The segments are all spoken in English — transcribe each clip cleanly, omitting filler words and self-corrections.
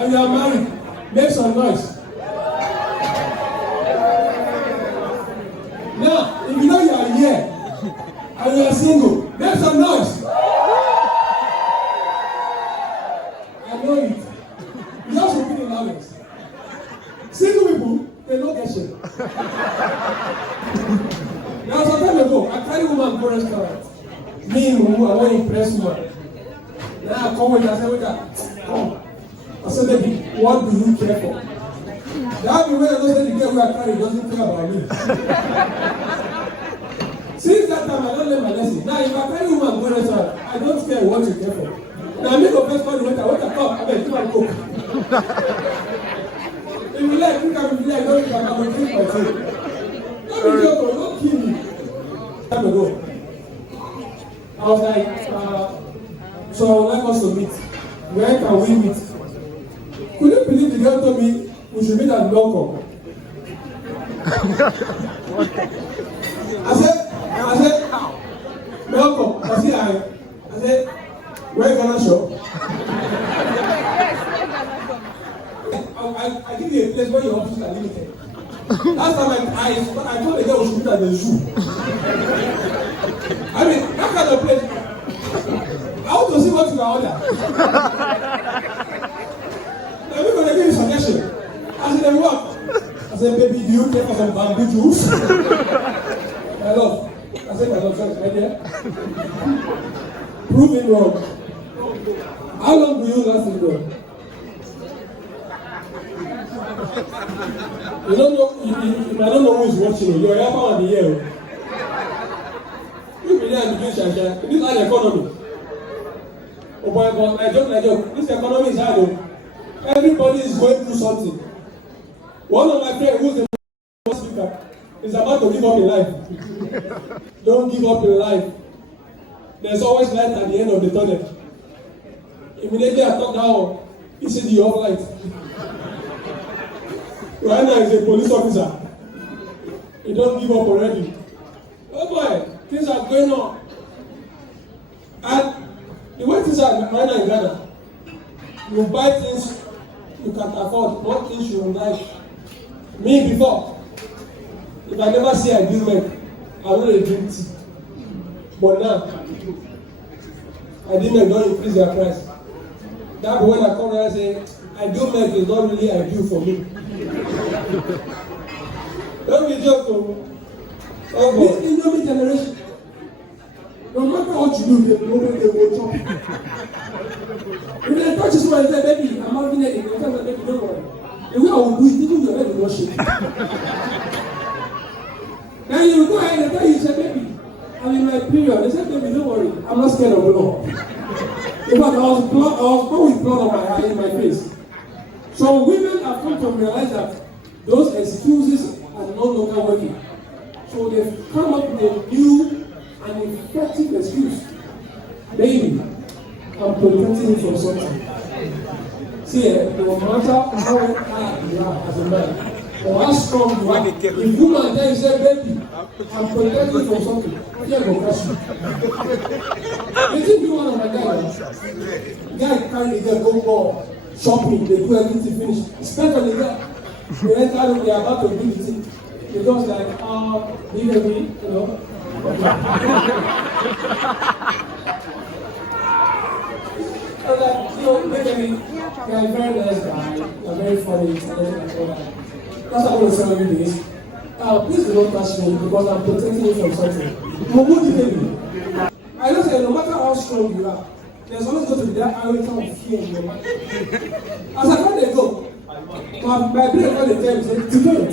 And you are married, make some noise. Now, if you know you are here and you are single, make some noise. I know it. You just repeat the loudest. Single people, they don't get shit. Now, some time ago, I carry woman to a restaurant. Me and Mumu, I want to impress woman. Now I come with her, I say, wait up. Come. I said, baby, what do you care for? That be when I know that the girl we are carrying doesn't care about me. Since that time, I don't learn my lesson. Now, if I carry woman to a restaurant, I don't care what you care for. Now, I make a first call the waiter, what a cup, I beg, give her a coke. If you like, you can be like, don't you can drink my food. Don't be joking, don't kill me. Time ago, I was like, so I would like us to meet. Where can we meet? Could you believe the girl told me we should meet at Welcome? I said, Welcome. I said, where can I shop? I give you a place where your options are limited. Last time I told the girl we should meet at the zoo. I mean, that kind of place. I want to see what you can order. I'm going to give you a suggestion. I said, what? I said, baby, do you care for some bamboo juice? My love. I said, my love, sorry, right there. Prove it wrong. How long do you last in there? You don't know, I don't know who is watching you. You're a on the air. You be there and begin share. This is the economy. Oh boy, but I joke. This economy is hard. Everybody is going through something. One of my friends who's a speaker is about to give up in life. Don't give up in life. There's always light at the end of the tunnel. Immediately I thought down, he said the off light. Right now he's a police officer. He don't give up already. Oh boy, things are going on. And the way things are right now in Ghana, you buy things you can afford, not things you like. Me before, if I never say I do milk, I don't really drink tea. But now, I do milk don't increase their price. That when I come here and say, I do milk is not really ideal for me. Don't be joking. Oh, this Indomie generation, no matter what you do, they will chop. If they touch this one and say, baby, I'm not doing it, they tell me, baby, don't worry. The way I will do it, even your head will not shake. Then you go ahead and tell you, say, baby, I'm in my period. They said, baby, don't worry, I'm not scared of blood. In fact, I was born with blood on my eye, in my face. So women have come to realize that those excuses are no longer working. So they've come up with a new and effective excuse. Baby, I'm protecting you from something. See, no matter how hard you are as a man, or how strong you are, if woman tell you, say, baby, I'm protecting you from something, fear will crush you. You think you one of my guys? Guy carry the girl, go shopping, they do everything, finish. Spend on the girl. They enter, they are about to do the thing. They just like, DKB, you know. Maybe you're a very nice guy, you're very funny, that's what I'm going to say every day. Please do not touch me because I'm protecting you from something. I know that no matter how strong you are, there's always going to be that arrogant of fear in your mind. As I find they go, my brain all the time says, today.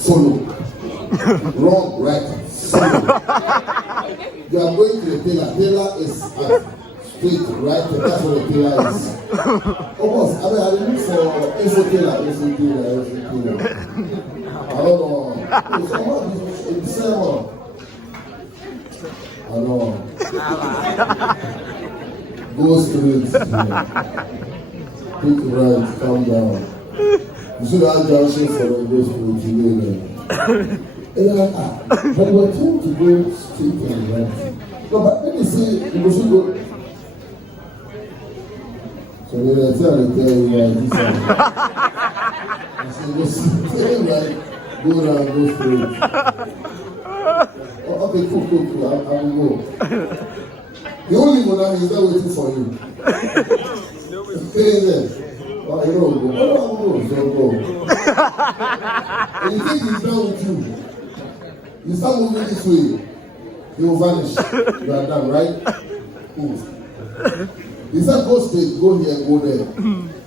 Follow. Wrong, right, follow. You are going to the pillar. Pillar is straight, right? That's what the pillar is. Almost, I look for info pillar. I don't know. It's someone. I know. Go straight. Take right, calm down. You should have junction for the go straight today. But we're told to go straight and right. No, but let me say, you should go. So when I tell you, this I say, go straight right, go down, go straight. Oh, okay, cool. I will go. The only one that is there waiting for you. Stay there. Oh, you don't go. So go. And you think he's done with you. You start moving this way, he will vanish. You are done, right? He said go straight, go here, go there.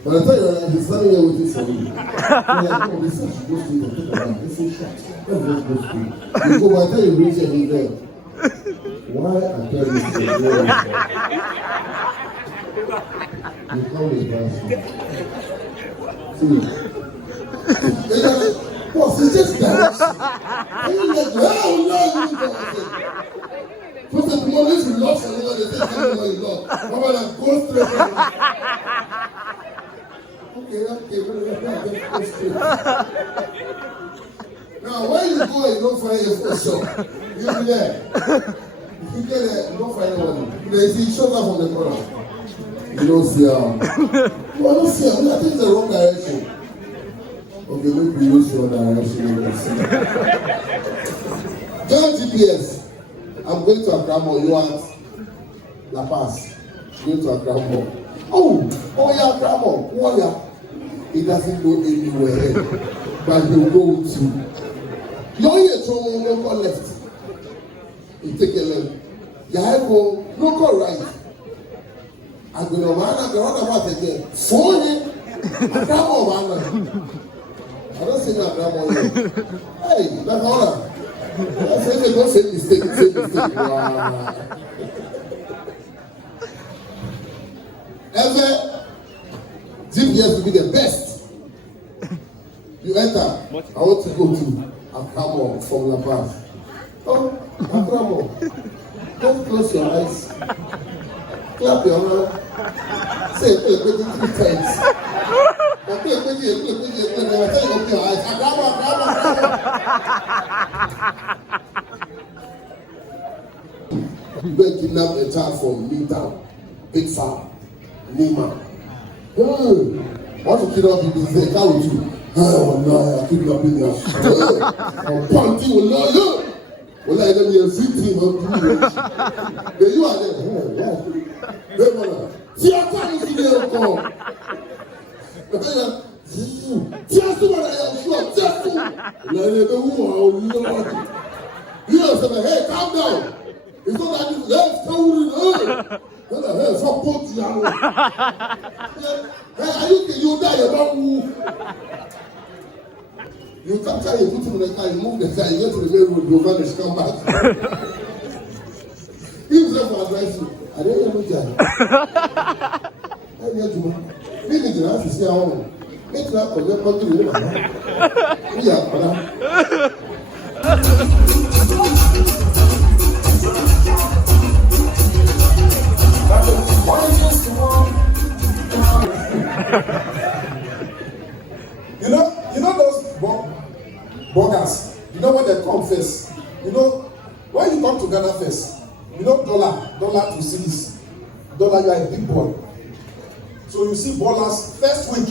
But I tell you, he's standing here waiting for you. He said go straight and take a run. He said shut. Let's just go straight. You go, I tell you, reach here, he's there. Why I tell you to go? You call this person. See? Boss, it's just direction. And you're like, oh no, you don't. First of all, if you lost someone, they take you where you lost. I'm like, go straight. Okay, go straight. Now, when you go and you don't find your first shot, you'll be there. If you get there, you don't find anyone. They see shot up from the corner. You don't see him. You don't see him. I think it's the wrong direction. Okay, maybe you use your direction. John GPS. I'm going to Accra. You are La Paz. Going to Accra. Oh yeah, Accra. Oh yeah. It doesn't go anywhere, but he'll go with you. You only get from local left. You take a left. You have go local right. I'm going to run about again. For him, Accra. I don't say that grandma. Hey, that's all right. I say they don't say mistake. Wow. Ever GPS to be the best. You enter. I want to go to Akamo from La Paz. Oh, Akamo. Don't close your eyes. Clap your hands. Say it 3 times. You better kidnap a child from Midtown, Big Farm, Lima. Want to kidnap people? They come with you. Oh no, I kidnap you. I'm punting with you. Well, I don't hear victim of you. Then you are there. See, I can't see them come. Just what I am sure. Just you know, hey, calm down. It's not like this. Let's go with it. Hey, support you. Hey, are you die about who? You capture you put him in the car, you move the car, you get to the main road, you vanish, come back. He was there for advice you. I don't know what you're doing. Maybe the house is here home. Make that for them, but you know. Yeah, You know those burgers? You know when they come first? You know, when you come to Ghana first, you know dollar to cities. Dollar, you are a big boy. So you see ballers first week.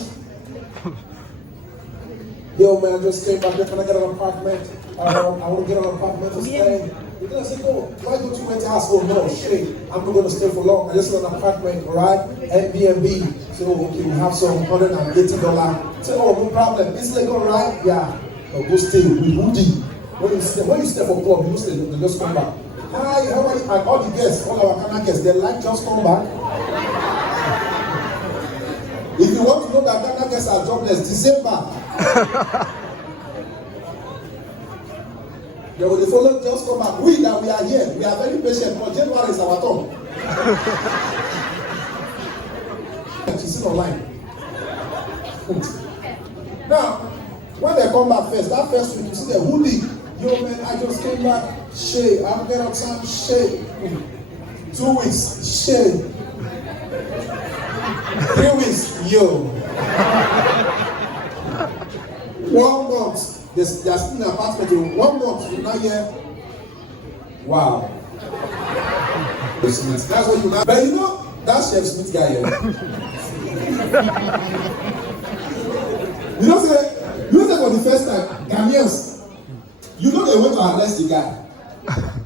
Yo man, I just came back there. Can I get an apartment? I want to get an apartment to stay. You're gonna say, no, why don't you rent a house? Oh no, shit, I'm not gonna stay for long. I just want an apartment, alright? Airbnb. So okay, we have some $180. Say, oh, no problem. It's legal, right? Yeah. or go stay with hoodie. When you stay for club, you stay, they just come back. Hi, how are you? And all the guests, all our Ghana guests, they like just come back. If you want to know that Ghana guests are jobless, December. They will follow just come back. We that we are here, we are very patient, but January is our turn. She's seen online. Now, when they come back first, that first week, you see the hoodie. Yo, man, I just came back. Shay, I'm getting up time. Shay. 2 weeks. Shay. 3 weeks. Yo. 1 month. They're still in an apartment. 1 month. You're not here. Wow. Smith. That's what you know. But you know, that Chef Smith guy here. You know, for the first time, Ghanaians, you know they went to arrest the guy.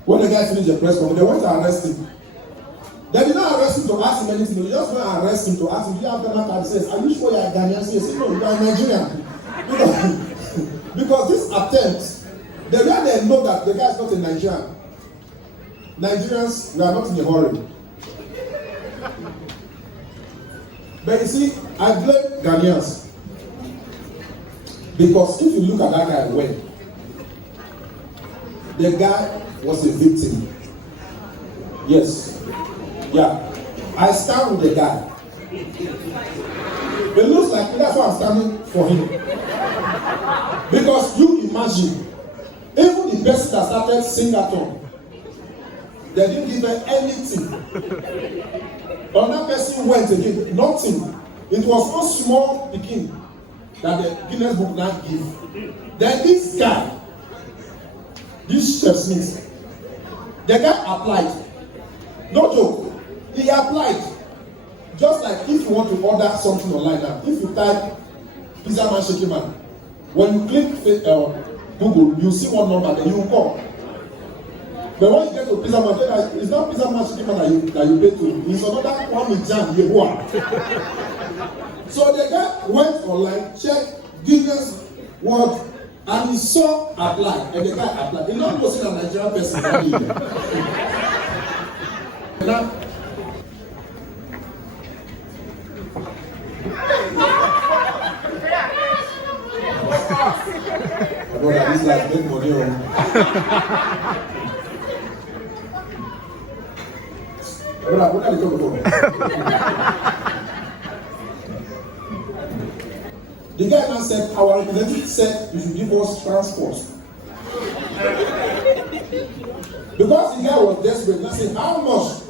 When the guy finished the press conference, they went to arrest him. They did not arrest him to ask him anything. They just went to arrest him to ask him, do you have Ghana card? He says, are you sure you are Ghanaian? He says, no, you are Nigerian. Because this attempt, they know that the guy is not a Nigerian. Nigerians, we are not in a hurry. But you see, I blame Ghanaians. Because if you look at that guy well, the guy was a victim. Yes. Yeah. I stand with the guy. It looks like that's why I'm standing for him. Because you imagine, even the person that started Singleton, they didn't give her anything. Another person went again, nothing. It was one small beginning that the Guinness Book now give. Then this guy, this Chef Smith, the guy applied. No joke. He applied. Just like if you want to order something online now, if you type Pizza Man Shaky Man, when you click Google, you see one number, then you call. But when you get to Pizza Man, it's not Pizza Man Shaky Man that you pay to. It's another one with Jam Yehoa. So the guy went online, checked Guinness World, and he saw apply, and the guy applied. He's not posting a Nigerian person. Now, brother, this like make money on. Brother, what are you talking about? The guy now said, our representative said you should give us transport. Because the guy was desperate, now said, how much?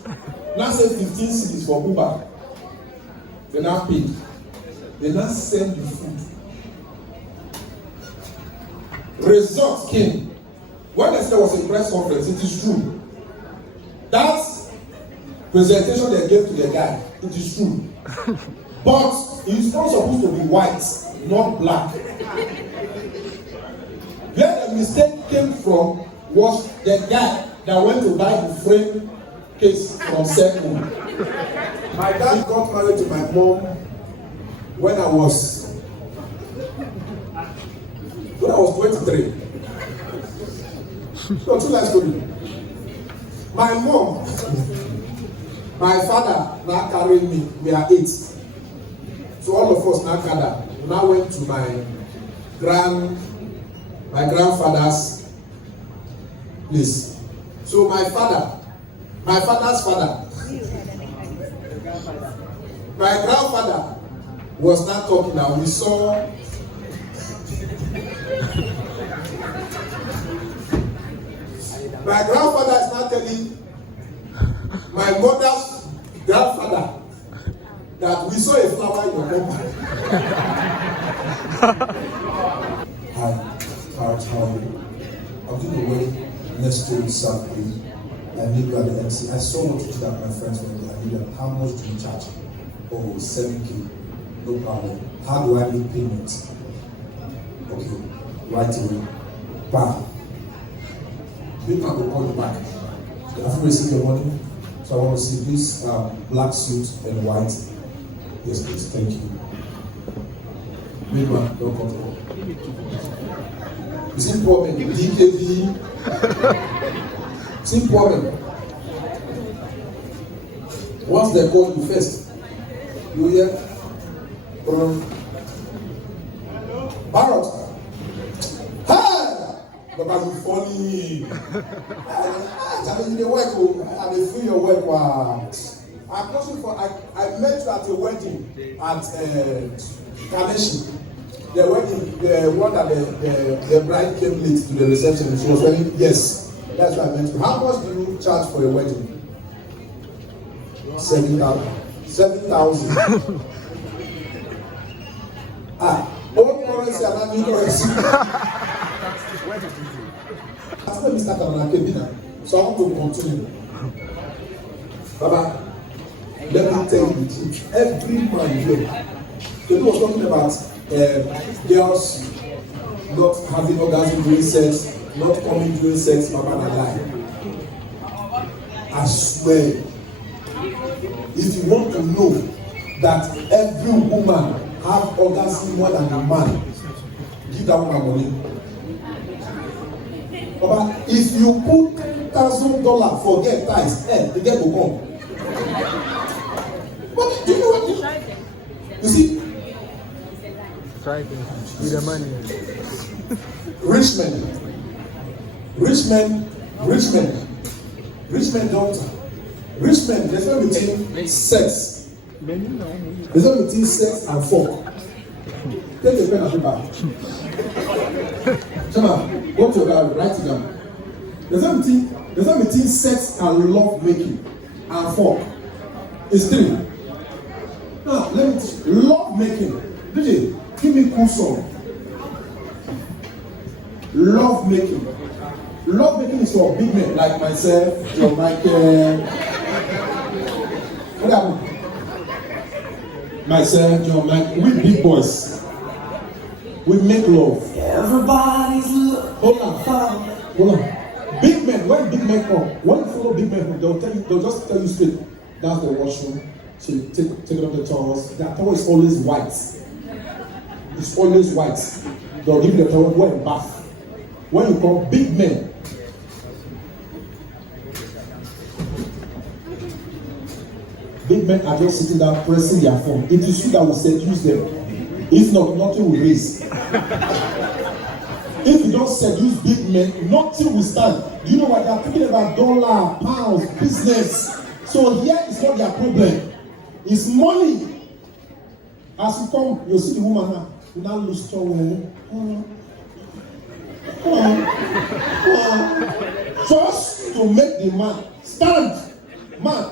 Now said 15 cities for Uber. They now paid. They now send the food. Results came. When they said there was a press conference, it is true. That presentation they gave to the guy, it is true. But it's not supposed to be white, not black. Where the mistake came from was the guy that went to buy the frame case from Soho. My dad got married to my mom when I was 23. So, two life story. My mom, my father now carried me. We are 8. So all of us now gathered. We now went to my grandfather's place. So my father's father, my grandfather was not talking now. We saw my grandfather is not telling my mother's grandfather that we saw a flower in your compound. Hi, Parrot, how are you? I'm doing the wedding next to Saturday. I need you at the MC. I saw what you did at my friend's wedding. I need them. How much do you charge? Oh, 7K. No problem. How do I make payment? Okay, right away. Bam. Big man will call you back. Have you received your money? So I want to see this black suit and white. Yes, please. Thank you. Big man, don't call me. You see poor men, DKB. See poor men. Once they call you first, you hear Parrot. Hey! But I'm funny. I mean, the work, I mean, free your work. I'm pushing for. I met you at a wedding at Carnation. The wedding, the one that the bride came late to the reception. She was saying, yes, that's what I meant. How much do you charge for a wedding? 7,000. Old currency and new currency. That's where we start on Akebina. So I want to continue. Baba, let me tell you the truth. Every man here, people was talking about girls not having orgasm during sex, not coming during sex, Baba na lie. I swear, if you want to know that every woman have orgasm more than a man, give that woman money. Baba, if you put $10,000 for get ties, the girl will come. But do you know what? You see? Try to with the money. Rich men don't. Rich men, there's no between sex. There's no between sex and fuck. Take a pen and paper. Come on, go to your guy, write it down. There's no between sex and love making and fuck. It's 3. Now, let me teach. Love making. DJ, give me cool song. Love making. Love making is for big men like myself, John Michael. What happened? Myself, John Michael. We big boys. We make love. Everybody's looking. Hold on. Big men, when big men come, when you follow big men, they'll just tell you straight. That's the washroom. So you take up the towels. That towel is always white. It's always white. They'll give you the towel, go and bath. When you come, big men. Big men are just sitting down pressing their phone. It is you that will seduce them. If not, nothing will raise. If you don't seduce big men, nothing will stand. You know what? They are thinking about dollar, pounds, business. So here is not their problem. It's money. As you come, you see the woman now. You now lose towel. Just to make the man stand. Man,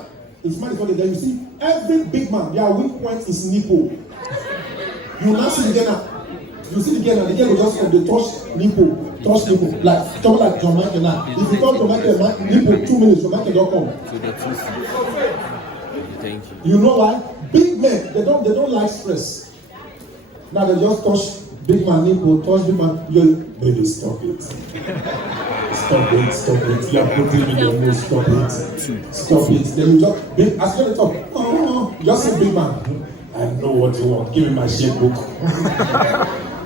it's man is not there. You see, every big man, their weak point is nipple. You now see the girl now. You see the girl now. The girl will just come. They touch nipple, like talk like John Michael now. If you touch John Michael nipple 2 minutes, John Michael don't come. Thank you. You know why? Big men, they don't like stress. Now they just touch big man nipple, touch big man. Baby, stop it. Stop it. You are putting in your nose. Stop it. Then you just big as you talk. Just say big man. I know what you want. Give me my checkbook.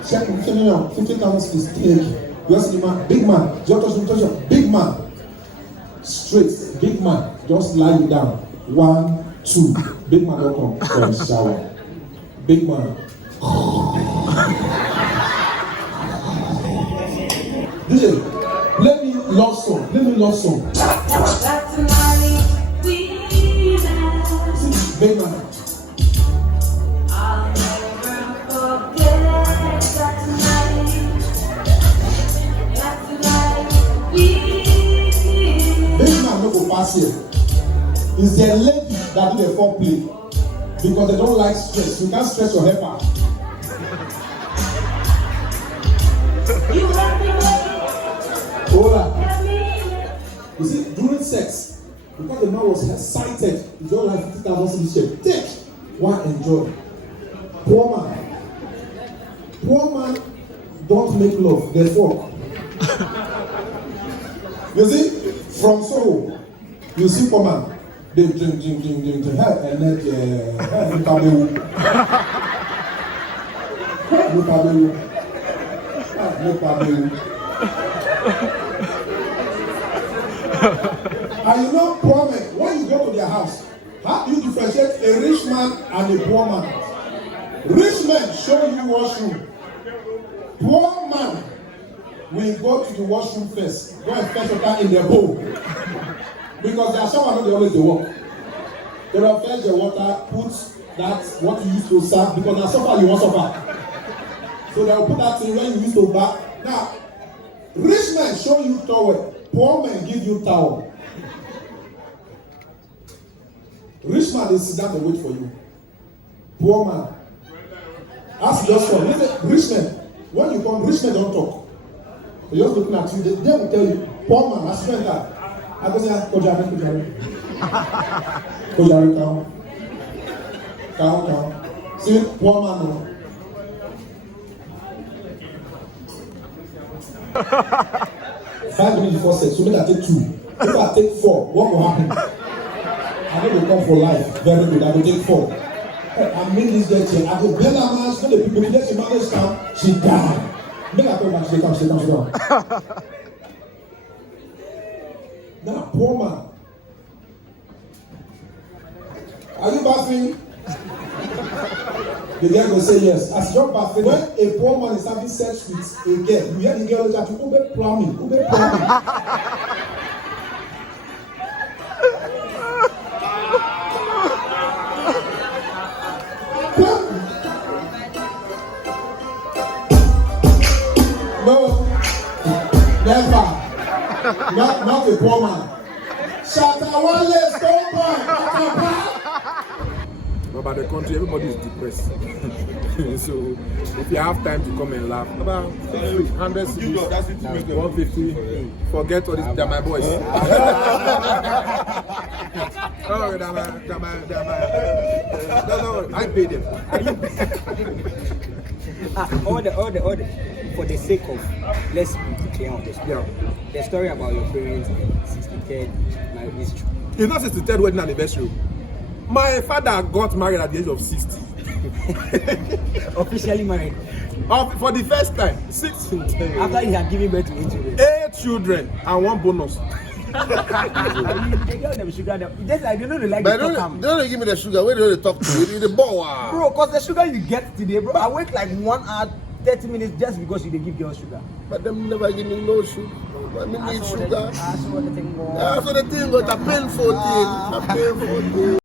Checkbook, tell me now. 50,000 is take. Just the man, big man. Just touch him. Big man. Straight. Big man. Just lie you down. 1, 2. Big man don't come from the shower. Big man. DJ, let me love song. That's the night we had. See, big man. I'll never forget that night. That's the night we had. Big man no go pass here. It's their lady that do the foreplay because they don't like stress. You can't stress your helper. You let me wait. Hold on. You see, during sex, because the man was excited, he don't like 50,000 cedis. Take. Why enjoy? Poor man don't make love, they fuck. You see, from Soho, you see poor man. They drink, and then And you know, poor men, when you go to their house, how do you differentiate a rich man and a poor man? Rich men show you washroom. Poor man will go to the washroom first, go and fetch water in the bowl. Because their shower not always they work. They will fetch the water, put that what you used to serve, because now suffer you want suffer. So they will put that in when you used to bath. Now, rich men show you towel, poor men give you towel. Rich man dey sit down and wait for you. Poor man. Ask just for rich men. When you come, rich men don't talk. They just looking at you. They will tell you, poor man, I spent that. I go say, Kojari. Count. See, poor man. No. 5 minutes before sex, so make I take 2. If I take 4, what will happen? I know they come for life. Very good. I will take 4. I mean this girl here. I go bend her man. So the people let she manage come. She die. Make her come back. She come down. Now, poor man. Are you bathing? The girl will say yes. As you're bathing, when a poor man is having sex with a girl, you hear the girl that you ube plumbing. No, never. Not a poor man. Shatawale, stone boy. But by the country, everybody is depressed. So if you have time to come and laugh, about 100 CDs, 150, forget all this. They're my boys. Oh, they're my. I pay them. All the for the sake of, let's be clear on this. Yeah. The story about your parents and 63rd marriage is true. It's not 63rd wedding anniversary. My father got married at the age of 60. Officially married. For the first time, 60. After he had given birth to 8 children. 8 children and 1 bonus. They give them sugar. I don't know they like But to talk. don't give me the sugar. Where do they talk to you? The ball. Bro, cause the sugar you get today, bro. I wait like 1 hour, 30 minutes just because you give girls sugar. But them never give me no sugar. I mean, need sugar. That's what the thing was. That's what the thing was. A painful thing. A painful thing.